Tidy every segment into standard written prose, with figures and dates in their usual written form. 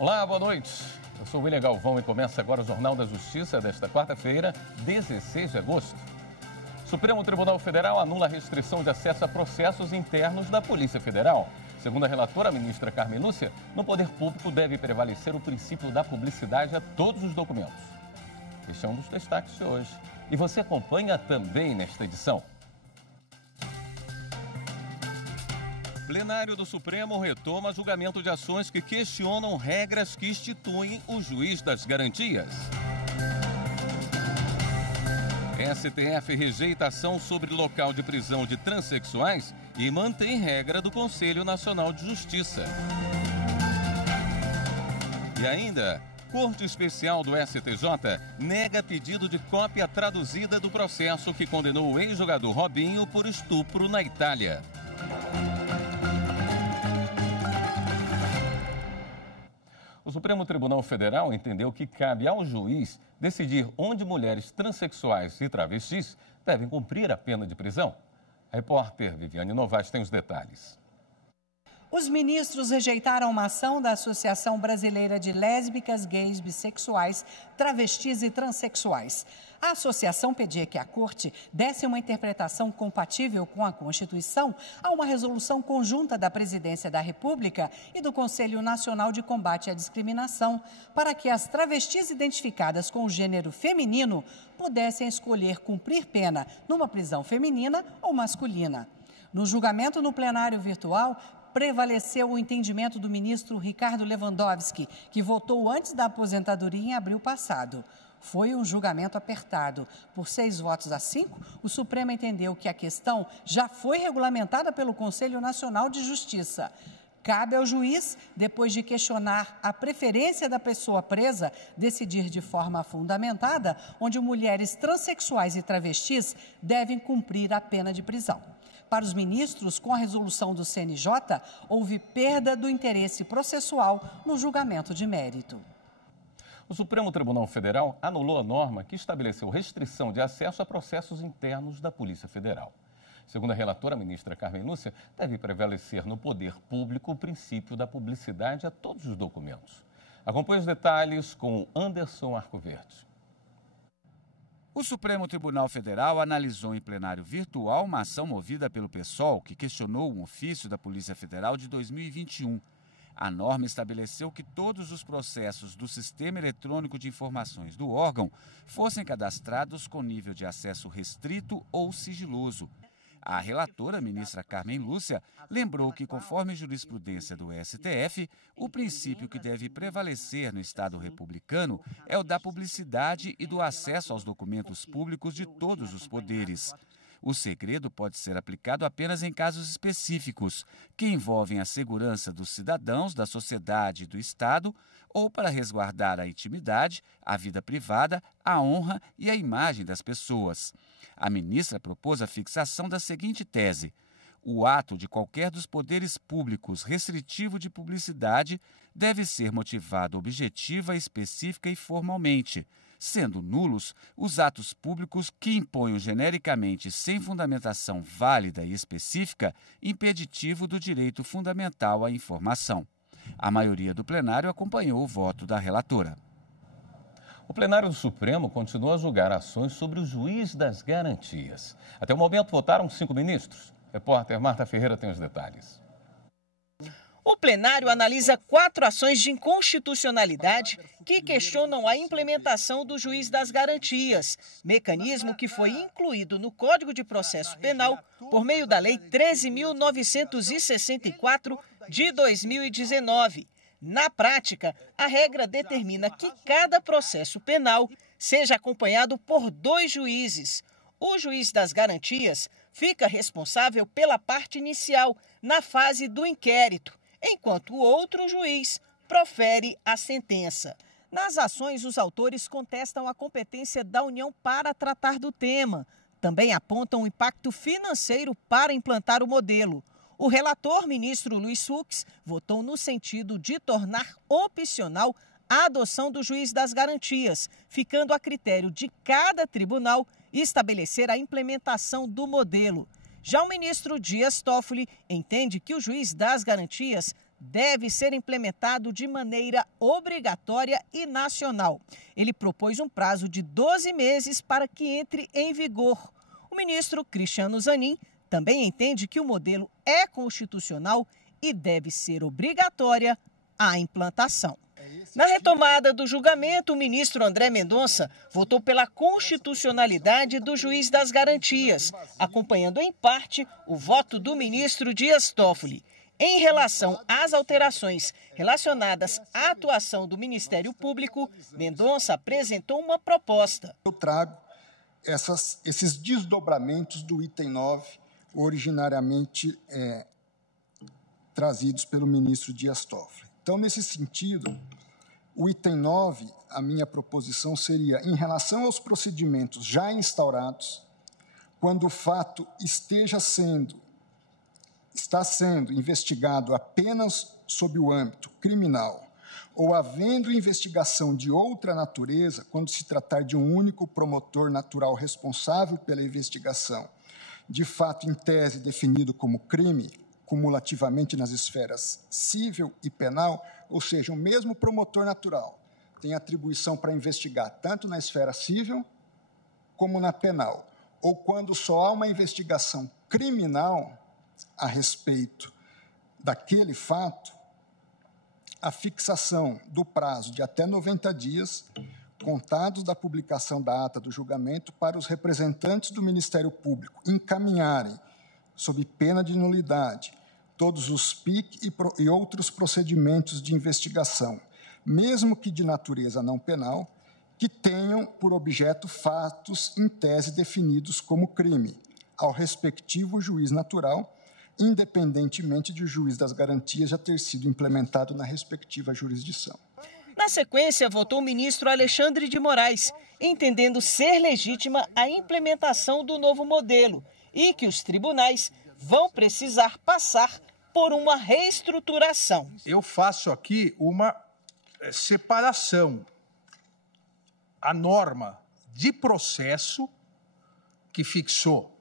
Olá, boa noite. Eu sou o William Galvão e começa agora o Jornal da Justiça desta quarta-feira, 16 de agosto. Supremo Tribunal Federal anula a restrição de acesso a processos internos da Polícia Federal. Segundo a relatora, a ministra Carmen Lúcia, no poder público deve prevalecer o princípio da publicidade a todos os documentos. Este é um dos destaques de hoje. E você acompanha também nesta edição. Plenário do Supremo retoma julgamento de ações que questionam regras que instituem o juiz das garantias. STF rejeita ação sobre local de prisão de transexuais e mantém regra do Conselho Nacional de Justiça. E ainda, Corte Especial do STJ nega pedido de cópia traduzida do processo que condenou o ex-jogador Robinho por estupro na Itália. O Supremo Tribunal Federal entendeu que cabe ao juiz decidir onde mulheres transexuais e travestis devem cumprir a pena de prisão. A repórter Viviane Novaes tem os detalhes. Os ministros rejeitaram uma ação da Associação Brasileira de Lésbicas, Gays, Bissexuais, Travestis e Transsexuais. A associação pedia que a Corte desse uma interpretação compatível com a Constituição a uma resolução conjunta da Presidência da República e do Conselho Nacional de Combate à Discriminação, para que as travestis identificadas com o gênero feminino pudessem escolher cumprir pena numa prisão feminina ou masculina. No julgamento no plenário virtual, prevaleceu o entendimento do ministro Ricardo Lewandowski, que votou antes da aposentadoria em abril passado. Foi um julgamento apertado. Por 6 votos a 5, o Supremo entendeu que a questão já foi regulamentada pelo Conselho Nacional de Justiça. Cabe ao juiz, depois de questionar a preferência da pessoa presa, decidir de forma fundamentada onde mulheres transexuais e travestis devem cumprir a pena de prisão. Para os ministros, com a resolução do CNJ, houve perda do interesse processual no julgamento de mérito. O Supremo Tribunal Federal anulou a norma que estabeleceu restrição de acesso a processos internos da Polícia Federal. Segundo a relatora, a ministra Carmen Lúcia, deve prevalecer no poder público o princípio da publicidade a todos os documentos. Acompanhe os detalhes com Anderson Arcoverde. O Supremo Tribunal Federal analisou em plenário virtual uma ação movida pelo PSOL que questionou um ofício da Polícia Federal de 2021. A norma estabeleceu que todos os processos do Sistema Eletrônico de Informações do órgão fossem cadastrados com nível de acesso restrito ou sigiloso. A relatora, a ministra Carmen Lúcia, lembrou que, conforme jurisprudência do STF, o princípio que deve prevalecer no Estado republicano é o da publicidade e do acesso aos documentos públicos de todos os poderes. O segredo pode ser aplicado apenas em casos específicos, que envolvem a segurança dos cidadãos, da sociedade e do Estado, ou para resguardar a intimidade, a vida privada, a honra e a imagem das pessoas. A ministra propôs a fixação da seguinte tese: o ato de qualquer dos poderes públicos restritivo de publicidade deve ser motivado objetiva, específica e formalmente, sendo nulos os atos públicos que imponham genericamente, sem fundamentação válida e específica, impeditivo do direito fundamental à informação. A maioria do plenário acompanhou o voto da relatora. O plenário do Supremo continua a julgar ações sobre o juiz das garantias. Até o momento votaram 5 ministros. Repórter Marta Ferreira tem os detalhes. O plenário analisa 4 ações de inconstitucionalidade que questionam a implementação do juiz das garantias, mecanismo que foi incluído no Código de Processo Penal por meio da Lei 13.964 de 2019. Na prática, a regra determina que cada processo penal seja acompanhado por 2 juízes. O juiz das garantias fica responsável pela parte inicial, na fase do inquérito, enquanto o outro juiz profere a sentença. Nas ações, os autores contestam a competência da União para tratar do tema. Também apontam o impacto financeiro para implantar o modelo. O relator, ministro Luiz Fux, votou no sentido de tornar opcional a adoção do juiz das garantias, ficando a critério de cada tribunal estabelecer a implementação do modelo. Já o ministro Dias Toffoli entende que o juiz das garantias deve ser implementado de maneira obrigatória e nacional. Ele propôs um prazo de 12 meses para que entre em vigor. O ministro Cristiano Zanin também entende que o modelo é constitucional e deve ser obrigatória a implantação. Na retomada do julgamento, o ministro André Mendonça votou pela constitucionalidade do juiz das garantias, acompanhando em parte o voto do ministro Dias Toffoli. Em relação às alterações relacionadas à atuação do Ministério Público, Mendonça apresentou uma proposta. Eu trago esses desdobramentos do item 9, originariamente trazidos pelo ministro Dias Toffoli. Então, nesse sentido, o item 9, a minha proposição seria, em relação aos procedimentos já instaurados, quando o fato está sendo investigado apenas sob o âmbito criminal ou havendo investigação de outra natureza, quando se tratar de um único promotor natural responsável pela investigação, de fato em tese definido como crime, cumulativamente nas esferas civil e penal, ou seja, o mesmo promotor natural tem atribuição para investigar tanto na esfera civil como na penal, ou quando só há uma investigação criminal a respeito daquele fato, a fixação do prazo de até 90 dias, contados da publicação da ata do julgamento, para os representantes do Ministério Público encaminharem, sob pena de nulidade, todos os PIC e outros procedimentos de investigação, mesmo que de natureza não penal, que tenham por objeto fatos em tese definidos como crime, ao respectivo juiz natural, independentemente de o juiz das garantias já ter sido implementado na respectiva jurisdição. Na sequência, votou o ministro Alexandre de Moraes, entendendo ser legítima a implementação do novo modelo e que os tribunais vão precisar passar por uma reestruturação. Eu faço aqui uma separação. A norma de processo que fixou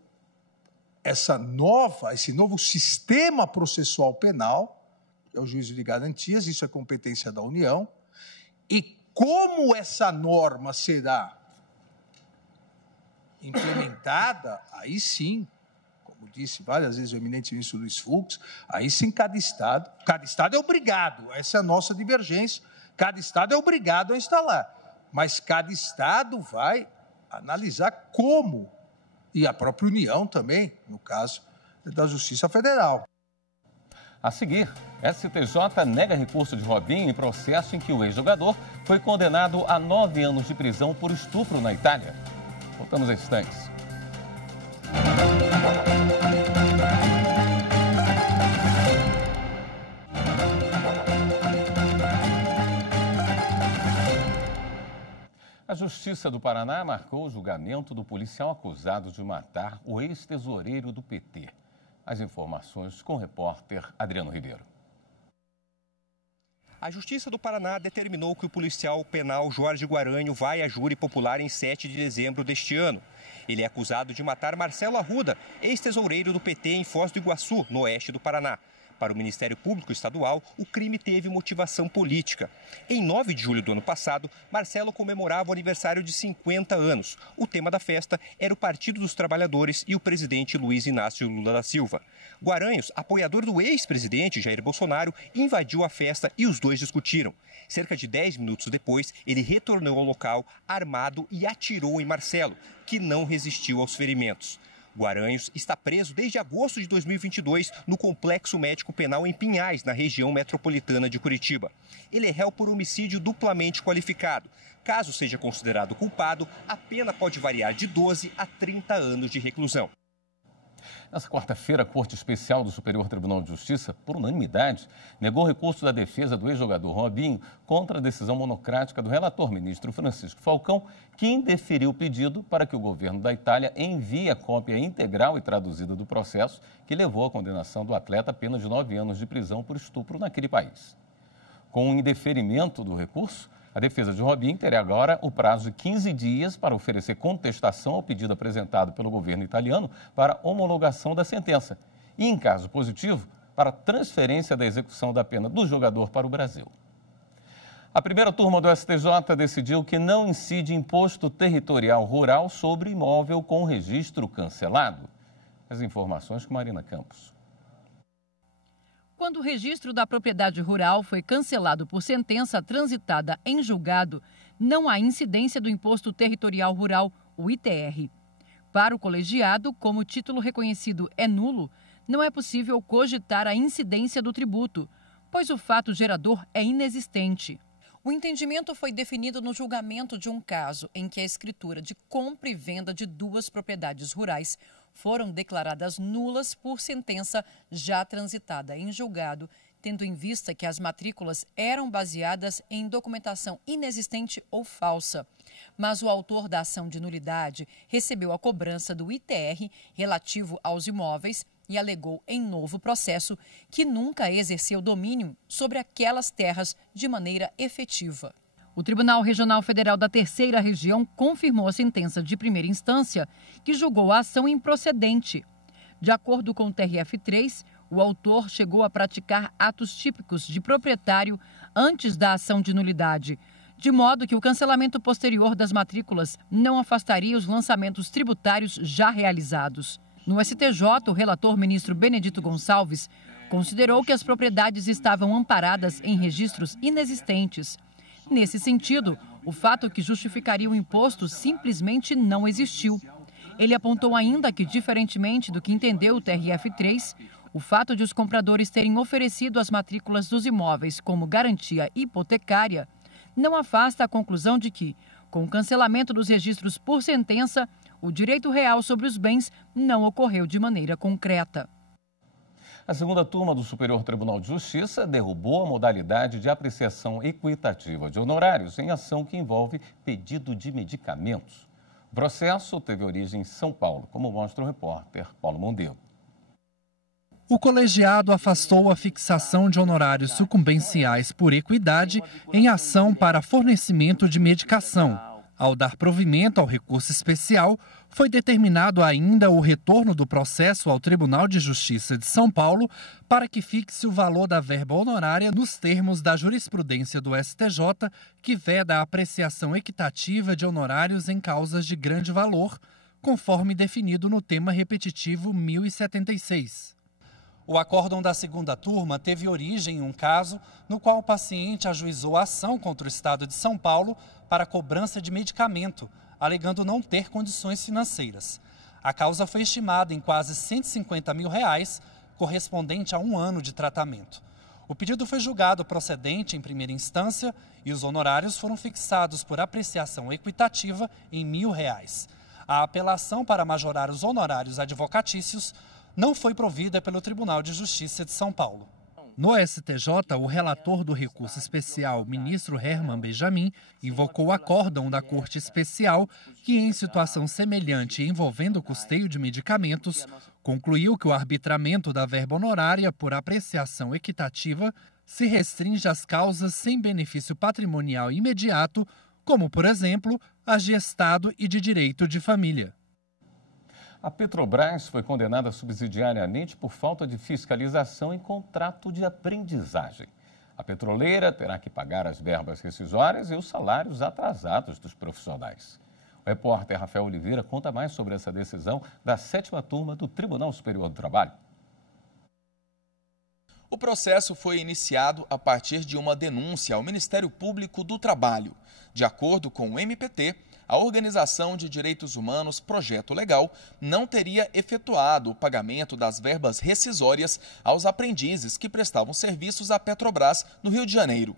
esse novo sistema processual penal, é o juízo de garantias, isso é competência da União, e como essa norma será implementada, aí sim, como disse várias vezes o eminente ministro Luiz Fux, aí sim cada estado é obrigado, essa é a nossa divergência, cada estado é obrigado a instalar, mas cada estado vai analisar como, e a própria União também, no caso da Justiça Federal. A seguir, STJ nega recurso de Robinho em processo em que o ex-jogador foi condenado a 9 anos de prisão por estupro na Itália. Voltamos a instantes. A Justiça do Paraná marcou o julgamento do policial acusado de matar o ex-tesoureiro do PT. As informações com o repórter Adriano Ribeiro. A Justiça do Paraná determinou que o policial penal Jorge Guaranho vai a júri popular em 7 de dezembro deste ano. Ele é acusado de matar Marcelo Arruda, ex-tesoureiro do PT em Foz do Iguaçu, no oeste do Paraná. Para o Ministério Público Estadual, o crime teve motivação política. Em 9 de julho do ano passado, Marcelo comemorava o aniversário de 50 anos. O tema da festa era o Partido dos Trabalhadores e o presidente Luiz Inácio Lula da Silva. Guaranhos, apoiador do ex-presidente Jair Bolsonaro, invadiu a festa e os dois discutiram. Cerca de 10 minutos depois, ele retornou ao local armado e atirou em Marcelo, que não resistiu aos ferimentos. Guaranhos está preso desde agosto de 2022 no Complexo Médico Penal em Pinhais, na região metropolitana de Curitiba. Ele é réu por homicídio duplamente qualificado. Caso seja considerado culpado, a pena pode variar de 12 a 30 anos de reclusão. Nessa quarta-feira, a Corte Especial do Superior Tribunal de Justiça, por unanimidade, negou o recurso da defesa do ex-jogador Robinho contra a decisão monocrática do relator ministro Francisco Falcão, que indeferiu o pedido para que o governo da Itália envie a cópia integral e traduzida do processo que levou à condenação do atleta a pena de 9 anos de prisão por estupro naquele país. Com o indeferimento do recurso, a defesa de Robinho terá agora o prazo de 15 dias para oferecer contestação ao pedido apresentado pelo governo italiano para homologação da sentença. E, em caso positivo, para transferência da execução da pena do jogador para o Brasil. A primeira turma do STJ decidiu que não incide imposto territorial rural sobre imóvel com registro cancelado. As informações com Marina Campos. Quando o registro da propriedade rural foi cancelado por sentença transitada em julgado, não há incidência do Imposto Territorial Rural, o ITR. Para o colegiado, como o título reconhecido é nulo, não é possível cogitar a incidência do tributo, pois o fato gerador é inexistente. O entendimento foi definido no julgamento de um caso em que a escritura de compra e venda de 2 propriedades rurais foram declaradas nulas por sentença já transitada em julgado, tendo em vista que as matrículas eram baseadas em documentação inexistente ou falsa. Mas o autor da ação de nulidade recebeu a cobrança do ITR relativo aos imóveis e alegou em novo processo que nunca exerceu domínio sobre aquelas terras de maneira efetiva. O Tribunal Regional Federal da Terceira Região confirmou a sentença de primeira instância que julgou a ação improcedente. De acordo com o TRF3, o autor chegou a praticar atos típicos de proprietário antes da ação de nulidade, de modo que o cancelamento posterior das matrículas não afastaria os lançamentos tributários já realizados. No STJ, o relator ministro Benedito Gonçalves considerou que as propriedades estavam amparadas em registros inexistentes. Nesse sentido, o fato que justificaria o imposto simplesmente não existiu. Ele apontou ainda que, diferentemente do que entendeu o TRF3, o fato de os compradores terem oferecido as matrículas dos imóveis como garantia hipotecária não afasta a conclusão de que, com o cancelamento dos registros por sentença, o direito real sobre os bens não ocorreu de maneira concreta. A segunda turma do Superior Tribunal de Justiça derrubou a modalidade de apreciação equitativa de honorários em ação que envolve pedido de medicamentos. O processo teve origem em São Paulo, como mostra o repórter Paulo Mondego. O colegiado afastou a fixação de honorários sucumbenciais por equidade em ação para fornecimento de medicação. Ao dar provimento ao recurso especial, foi determinado ainda o retorno do processo ao Tribunal de Justiça de São Paulo para que fixe o valor da verba honorária nos termos da jurisprudência do STJ, que veda a apreciação equitativa de honorários em causas de grande valor, conforme definido no tema repetitivo 1076. O acórdão da segunda turma teve origem em um caso no qual o paciente ajuizou a ação contra o Estado de São Paulo para cobrança de medicamento, alegando não ter condições financeiras. A causa foi estimada em quase R$150 mil, correspondente a 1 ano de tratamento. O pedido foi julgado procedente em primeira instância e os honorários foram fixados por apreciação equitativa em R$1.000. A apelação para majorar os honorários advocatícios não foi provida pelo Tribunal de Justiça de São Paulo. No STJ, o relator do recurso especial, ministro Herman Benjamin, invocou o acórdão da Corte Especial que, em situação semelhante envolvendo custeio de medicamentos, concluiu que o arbitramento da verba honorária por apreciação equitativa se restringe às causas sem benefício patrimonial imediato, como, por exemplo, as de Estado e de direito de família. A Petrobras foi condenada subsidiariamente por falta de fiscalização em contrato de aprendizagem. A petroleira terá que pagar as verbas rescisórias e os salários atrasados dos profissionais. O repórter Rafael Oliveira conta mais sobre essa decisão da 7ª turma do Tribunal Superior do Trabalho. O processo foi iniciado a partir de uma denúncia ao Ministério Público do Trabalho. De acordo com o MPT, a Organização de Direitos Humanos Projeto Legal não teria efetuado o pagamento das verbas rescisórias aos aprendizes que prestavam serviços à Petrobras no Rio de Janeiro.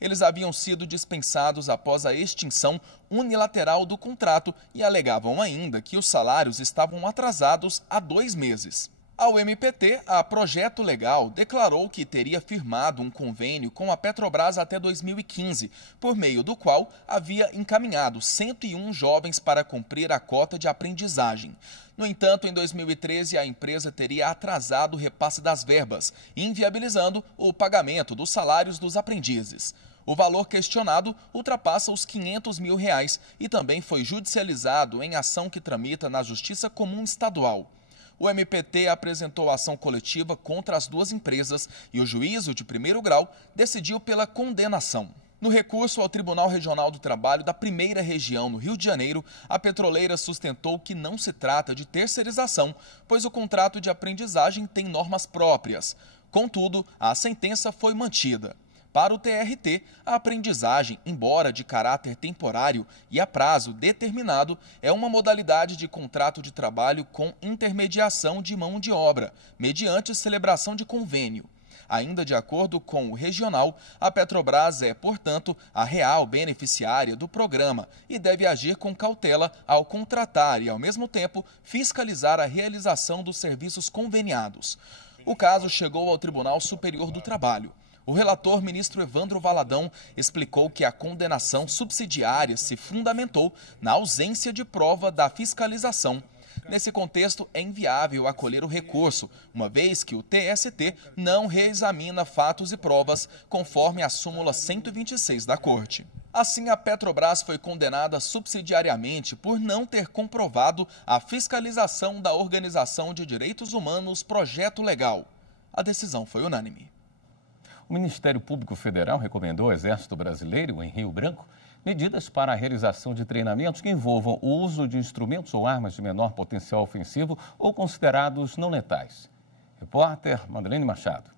Eles haviam sido dispensados após a extinção unilateral do contrato e alegavam ainda que os salários estavam atrasados há 2 meses. Ao MPT, a Projeto Legal declarou que teria firmado um convênio com a Petrobras até 2015, por meio do qual havia encaminhado 101 jovens para cumprir a cota de aprendizagem. No entanto, em 2013, a empresa teria atrasado o repasse das verbas, inviabilizando o pagamento dos salários dos aprendizes. O valor questionado ultrapassa os R$500 mil e também foi judicializado em ação que tramita na Justiça Comum Estadual. O MPT apresentou ação coletiva contra as duas empresas e o juízo de primeiro grau decidiu pela condenação. No recurso ao Tribunal Regional do Trabalho da Primeira Região, no Rio de Janeiro, a petroleira sustentou que não se trata de terceirização, pois o contrato de aprendizagem tem normas próprias. Contudo, a sentença foi mantida. Para o TRT, a aprendizagem, embora de caráter temporário e a prazo determinado, é uma modalidade de contrato de trabalho com intermediação de mão de obra, mediante celebração de convênio. Ainda de acordo com o regional, a Petrobras é, portanto, a real beneficiária do programa e deve agir com cautela ao contratar e, ao mesmo tempo, fiscalizar a realização dos serviços conveniados. O caso chegou ao Tribunal Superior do Trabalho. O relator, ministro Evandro Valadão, explicou que a condenação subsidiária se fundamentou na ausência de prova da fiscalização. Nesse contexto, é inviável acolher o recurso, uma vez que o TST não reexamina fatos e provas, conforme a súmula 126 da Corte. Assim, a Petrobras foi condenada subsidiariamente por não ter comprovado a fiscalização da Organização de Direitos Humanos Projeto Legal. A decisão foi unânime. O Ministério Público Federal recomendou ao Exército Brasileiro, em Rio Branco, medidas para a realização de treinamentos que envolvam o uso de instrumentos ou armas de menor potencial ofensivo ou considerados não letais. Repórter Madeleine Machado.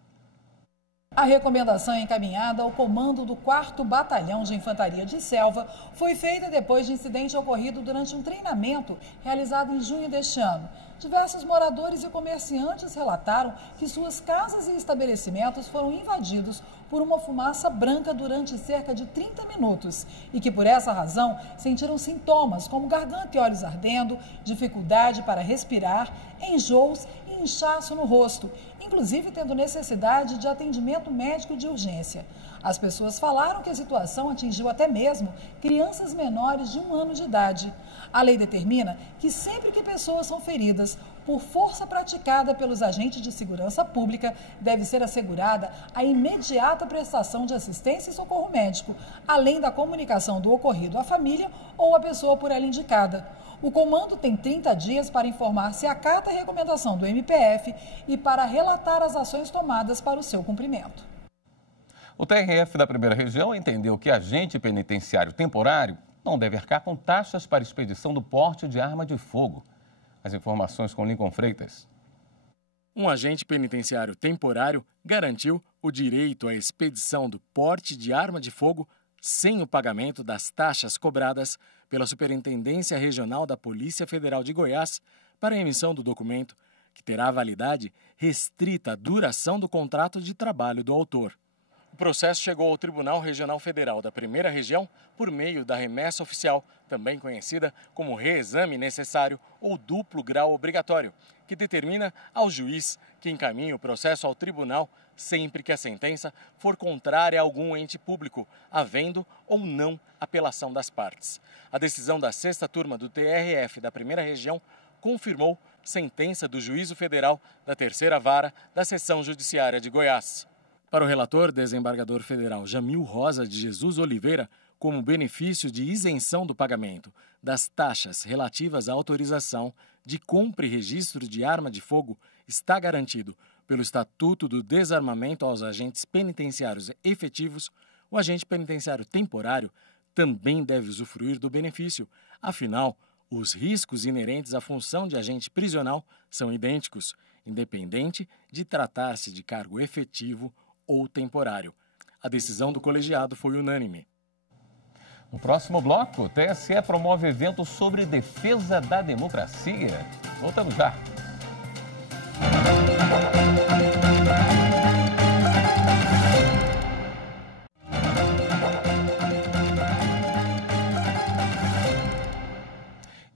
A recomendação encaminhada ao comando do 4º Batalhão de Infantaria de Selva foi feita depois de incidente ocorrido durante um treinamento realizado em junho deste ano. Diversos moradores e comerciantes relataram que suas casas e estabelecimentos foram invadidos por uma fumaça branca durante cerca de 30 minutos e que, por essa razão, sentiram sintomas como garganta e olhos ardendo, dificuldade para respirar, enjoos e inchaço no rosto, inclusive tendo necessidade de atendimento médico de urgência. As pessoas falaram que a situação atingiu até mesmo crianças menores de 1 ano de idade. A lei determina que sempre que pessoas são feridas por força praticada pelos agentes de segurança pública, deve ser assegurada a imediata prestação de assistência e socorro médico, além da comunicação do ocorrido à família ou à pessoa por ela indicada. O comando tem 30 dias para informar se acata a recomendação do MPF e para relatar as ações tomadas para o seu cumprimento. O TRF da Primeira Região entendeu que agente penitenciário temporário não deve arcar com taxas para expedição do porte de arma de fogo. As informações com Lincoln Freitas. Um agente penitenciário temporário garantiu o direito à expedição do porte de arma de fogo sem o pagamento das taxas cobradas pela Superintendência Regional da Polícia Federal de Goiás para a emissão do documento, que terá validade restrita à duração do contrato de trabalho do autor. O processo chegou ao Tribunal Regional Federal da Primeira Região por meio da remessa oficial, também conhecida como reexame necessário ou duplo grau obrigatório, que determina ao juiz que encaminhe o processo ao tribunal sempre que a sentença for contrária a algum ente público, havendo ou não apelação das partes. A decisão da 6ª turma do TRF da Primeira Região confirmou sentença do Juízo Federal da 3ª Vara da Seção Judiciária de Goiás. Para o relator, desembargador federal Jamil Rosa de Jesus Oliveira, como benefício de isenção do pagamento das taxas relativas à autorização de compra e registro de arma de fogo está garantido pelo Estatuto do Desarmamento aos agentes penitenciários efetivos, o agente penitenciário temporário também deve usufruir do benefício. Afinal, os riscos inerentes à função de agente prisional são idênticos, independente de tratar-se de cargo efetivo ou temporário. A decisão do colegiado foi unânime. No próximo bloco, o TSE promove evento sobre defesa da democracia. Voltamos já.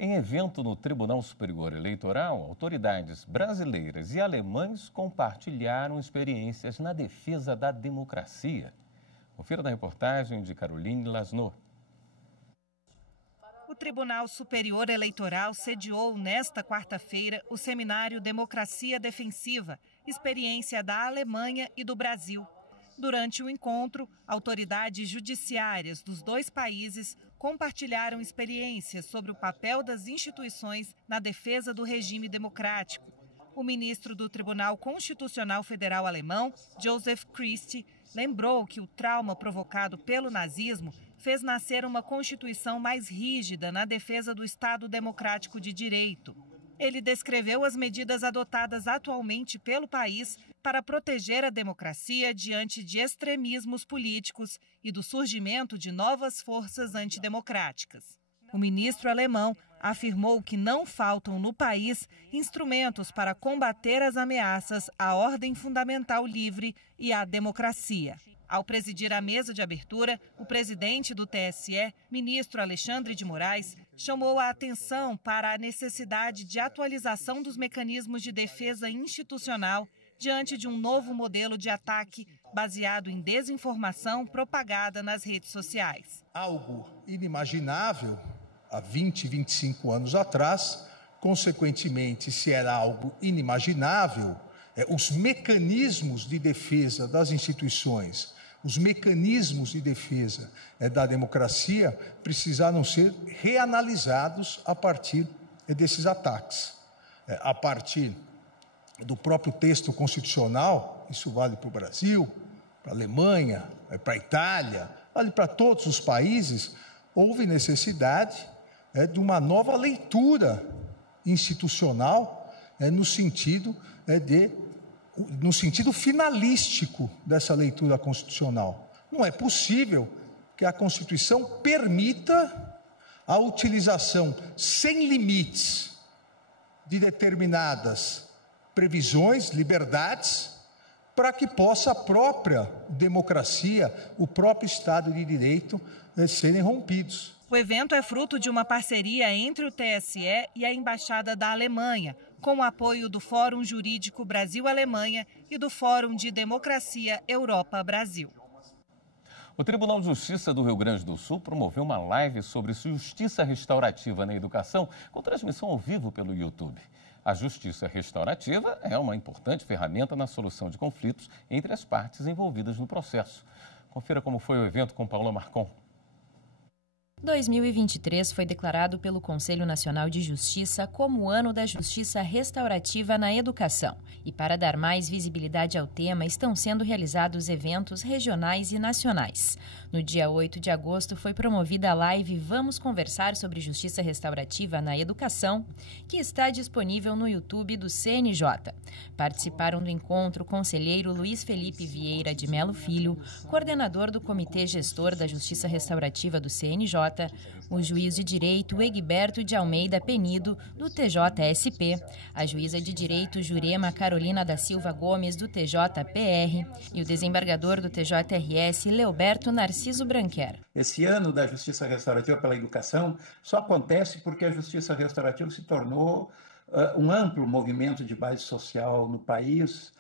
Em evento no Tribunal Superior Eleitoral, autoridades brasileiras e alemães compartilharam experiências na defesa da democracia. Confira na reportagem de Caroline Lasnot. O Tribunal Superior Eleitoral sediou nesta quarta-feira o seminário Democracia Defensiva, experiência da Alemanha e do Brasil. Durante o encontro, autoridades judiciárias dos dois países compartilharam experiências sobre o papel das instituições na defesa do regime democrático. O ministro do Tribunal Constitucional Federal alemão, Joseph Christie, lembrou que o trauma provocado pelo nazismo fez nascer uma Constituição mais rígida na defesa do Estado Democrático de Direito. Ele descreveu as medidas adotadas atualmente pelo país para proteger a democracia diante de extremismos políticos e do surgimento de novas forças antidemocráticas. O ministro alemão afirmou que não faltam no país instrumentos para combater as ameaças à ordem fundamental livre e à democracia. Ao presidir a mesa de abertura, o presidente do TSE, ministro Alexandre de Moraes, chamou a atenção para a necessidade de atualização dos mecanismos de defesa institucional diante de um novo modelo de ataque baseado em desinformação propagada nas redes sociais. Algo inimaginável há 20, 25 anos atrás, consequentemente, se era algo inimaginável, os mecanismos de defesa das instituições, os mecanismos de defesa da democracia precisaram ser reanalisados a partir desses ataques. A partir do próprio texto constitucional, isso vale para o Brasil, para a Alemanha, para a Itália, vale para todos os países, houve necessidade de uma nova leitura institucional no sentido finalístico dessa leitura constitucional. Não é possível que a Constituição permita a utilização sem limites de determinadas previsões, liberdades, para que possa a própria democracia, o próprio Estado de Direito serem rompidos. O evento é fruto de uma parceria entre o TSE e a Embaixada da Alemanha, com o apoio do Fórum Jurídico Brasil-Alemanha e do Fórum de Democracia Europa-Brasil. O Tribunal de Justiça do Rio Grande do Sul promoveu uma live sobre justiça restaurativa na educação, com transmissão ao vivo pelo YouTube. A justiça restaurativa é uma importante ferramenta na solução de conflitos entre as partes envolvidas no processo. Confira como foi o evento com Paula Marcon. 2023 foi declarado pelo Conselho Nacional de Justiça como o Ano da Justiça Restaurativa na Educação. E para dar mais visibilidade ao tema, estão sendo realizados eventos regionais e nacionais. No dia 8 de agosto foi promovida a live Vamos Conversar sobre Justiça Restaurativa na Educação, que está disponível no YouTube do CNJ. Participaram do encontro o conselheiro Luiz Felipe Vieira de Melo Filho, coordenador do Comitê Gestor da Justiça Restaurativa do CNJ, o juiz de direito Egberto de Almeida Penido, do TJSP, a juíza de direito Jurema Carolina da Silva Gomes, do TJPR, e o desembargador do TJRS Leoberto Narciso Branquer. Esse ano da Justiça Restaurativa pela Educação só acontece porque a Justiça Restaurativa se tornou um amplo movimento de base social no país,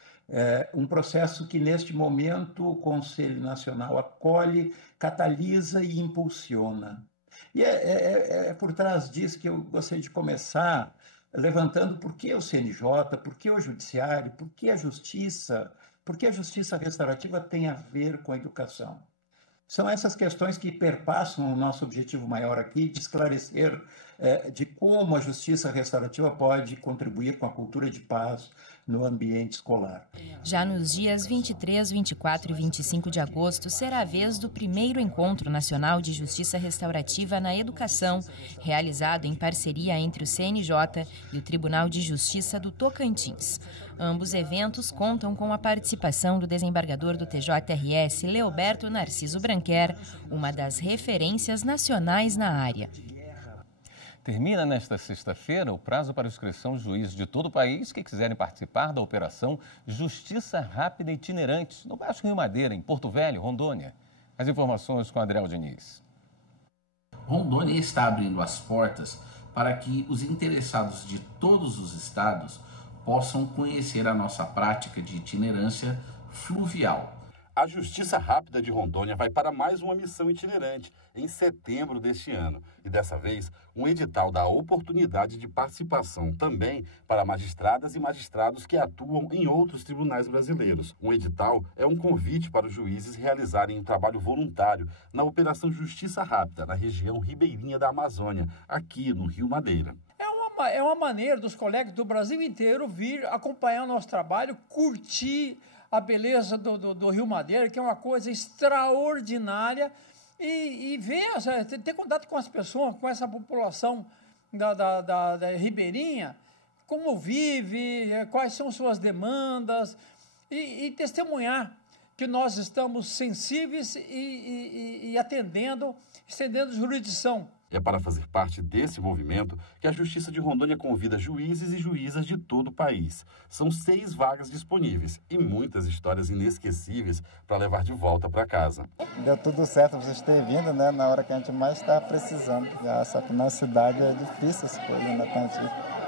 um processo que, neste momento, o Conselho Nacional acolhe, catalisa e impulsiona. E é por trás disso que eu gostaria de começar levantando por que o CNJ, por que o Judiciário, por que a Justiça Restaurativa tem a ver com a educação. São essas questões que perpassam o nosso objetivo maior aqui, de esclarecer de como a justiça restaurativa pode contribuir com a cultura de paz no ambiente escolar. Já nos dias 23, 24 e 25 de agosto, será a vez do primeiro Encontro Nacional de Justiça Restaurativa na Educação, realizado em parceria entre o CNJ e o Tribunal de Justiça do Tocantins. Ambos eventos contam com a participação do desembargador do TJRS, Leoberto Narciso Branquer, uma das referências nacionais na área. Termina nesta sexta-feira o prazo para inscrição de juízes de todo o país que quiserem participar da operação Justiça Rápida Itinerante, no Baixo Rio Madeira, em Porto Velho, Rondônia. As informações com Adriel Diniz. Rondônia está abrindo as portas para que os interessados de todos os estados possam conhecer a nossa prática de itinerância fluvial. A Justiça Rápida de Rondônia vai para mais uma missão itinerante em setembro deste ano. E dessa vez, um edital dá oportunidade de participação também para magistradas e magistrados que atuam em outros tribunais brasileiros. Um edital é um convite para os juízes realizarem um trabalho voluntário na Operação Justiça Rápida, na região ribeirinha da Amazônia, aqui no Rio Madeira. É uma é uma maneira dos colegas do Brasil inteiro vir acompanhar o nosso trabalho, curtir a beleza do Rio Madeira, que é uma coisa extraordinária, e ver, ter contato com as pessoas, com essa população da ribeirinha, como vive, quais são suas demandas, e testemunhar que nós estamos sensíveis e atendendo, estendendo jurisdição. É para fazer parte desse movimento que a Justiça de Rondônia convida juízes e juízas de todo o país. São 6 vagas disponíveis e muitas histórias inesquecíveis para levar de volta para casa. Deu tudo certo a gente ter vindo, né, na hora que a gente mais está precisando. Só que na cidade é difícil as coisas, né, para a gente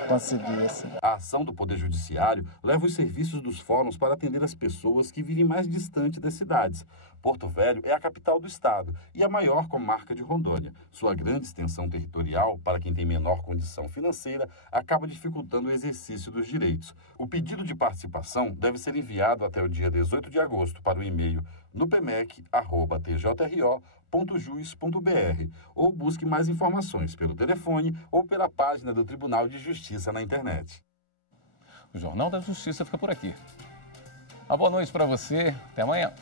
conseguir assim. A ação do Poder Judiciário leva os serviços dos fóruns para atender as pessoas que vivem mais distante das cidades. Porto Velho é a capital do estado e a maior comarca de Rondônia. Sua grande extensão territorial, para quem tem menor condição financeira, acaba dificultando o exercício dos direitos. O pedido de participação deve ser enviado até o dia 18 de agosto para o e-mail nupemec@tjro.jus.br ou busque mais informações pelo telefone ou pela página do Tribunal de Justiça na internet. O Jornal da Justiça fica por aqui. Uma boa noite para você. Até amanhã.